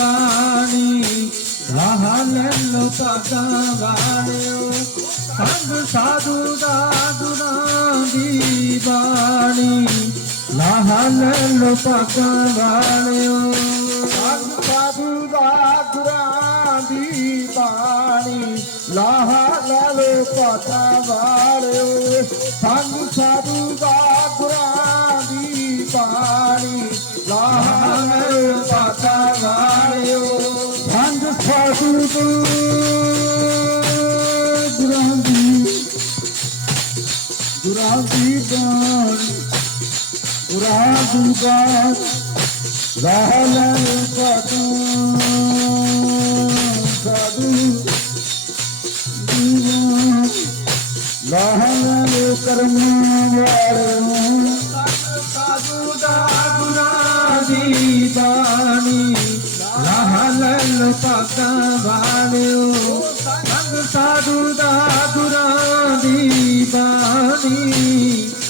ਬਾਣੀ। ਰਾਹ ਲੈ ਲੋ ਪਾਗਾ ਵਾਲਿਓ। ਸੰਗ ਸਾਧੂ ਦਾ ਗੁਰਾਂ ਦੀ ਬਾਣੀ। ਰਾਹ ਲੈ ਲੋ ਪਾਗਾ ਵਾਲਿਓ। ਸੰਗ ਸਾਧੂ ਦਾ ਗੁਰਾਂ ਦੀ ਬਾਣੀ। ਲਾਹਾ ਲੈ ਲੋ ਪਾਤਾ ਵਾਲਿਓ। ਸੰਗ ਸਾਧੂ ਦਾ ਗੁਰਾਂ ਦੀ ਬਾਣੀ। ਲਾਹਾ ਲੈ ਗੁਰਾਂ ਦੀ ਬਾਣੀ ਗੁਰਾਂ ਦੀ ਬਾਣੀ ਰਹਿਲਨ ਕਦੂ ਕਰਮ ਵਾਲੇ ਸਾਧੂ ਦਾ ਗੁਰਾਂ ਦੀ ਬਾਣੀ ਰਾਹ ਲੈ ਵਾਲਿਓ ਸੰਗ ਸਾਧੂ ਦਾ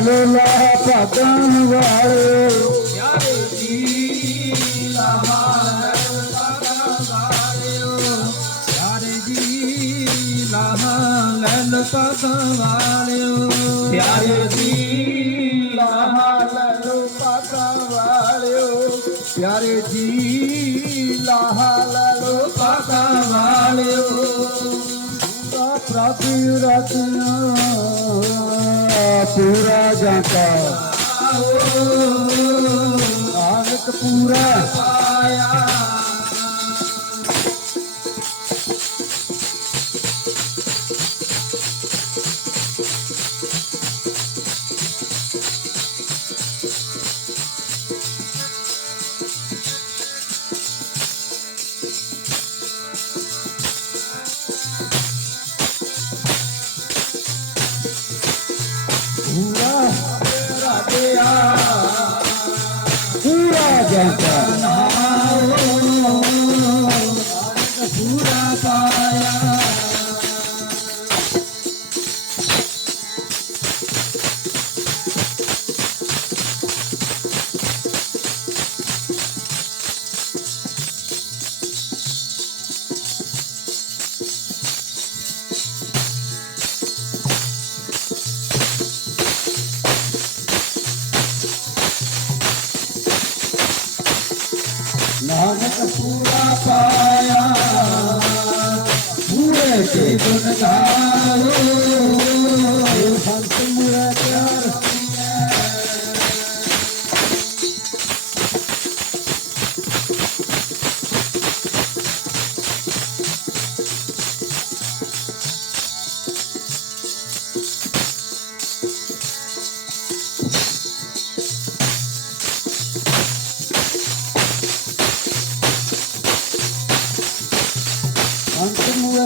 ਗਾਲੋ ਲਾ ਪਤਵਾ ਯਾਰੇ ਜੀ ਲਾਹਲ ਪਤਵਾਰਿਓ ਯਾਰੇ ਜੀ ਲਾਹਲ ਪਤਵਾਰਿਓ ਪਿਆਰੇ ਜੀ ਲਾਹਲ ਪਤਵਾ ਵਾਲਿਓ ਪਿਆਰੇ ਜੀ ਲਾਹਲ ਪਤਾ ਵਾਲਿਓ ਦਾ ਪ੍ਰਭੂ ਰਤਨਾ ਪੂਰਾ ਜਾਂਦਾ ਆਨਕ ਪੂਰਾ। ਆਇਆ। ਪੂਰਾ ਨਾਨਕ ਪੂਰਾ ਪਾਇਆ। ਪੂਰੇ ਕੇ ਗੁਣ ਗਾਓ ਸੰਤ ਮੁਰਾ ਪਿਆਰ।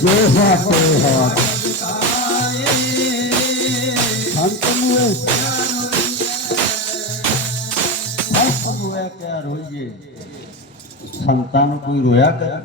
ਜੋ ਸਾਤੇ ਸੰਤ ਮੁਰੇ ਸੰਤ ਮੁਰੇ ਕਿਆ ਰੋਈਏ ਸੰਤਾਂ ਨੂੰ ਕੋਈ ਰੋਇਆ ਕਰ?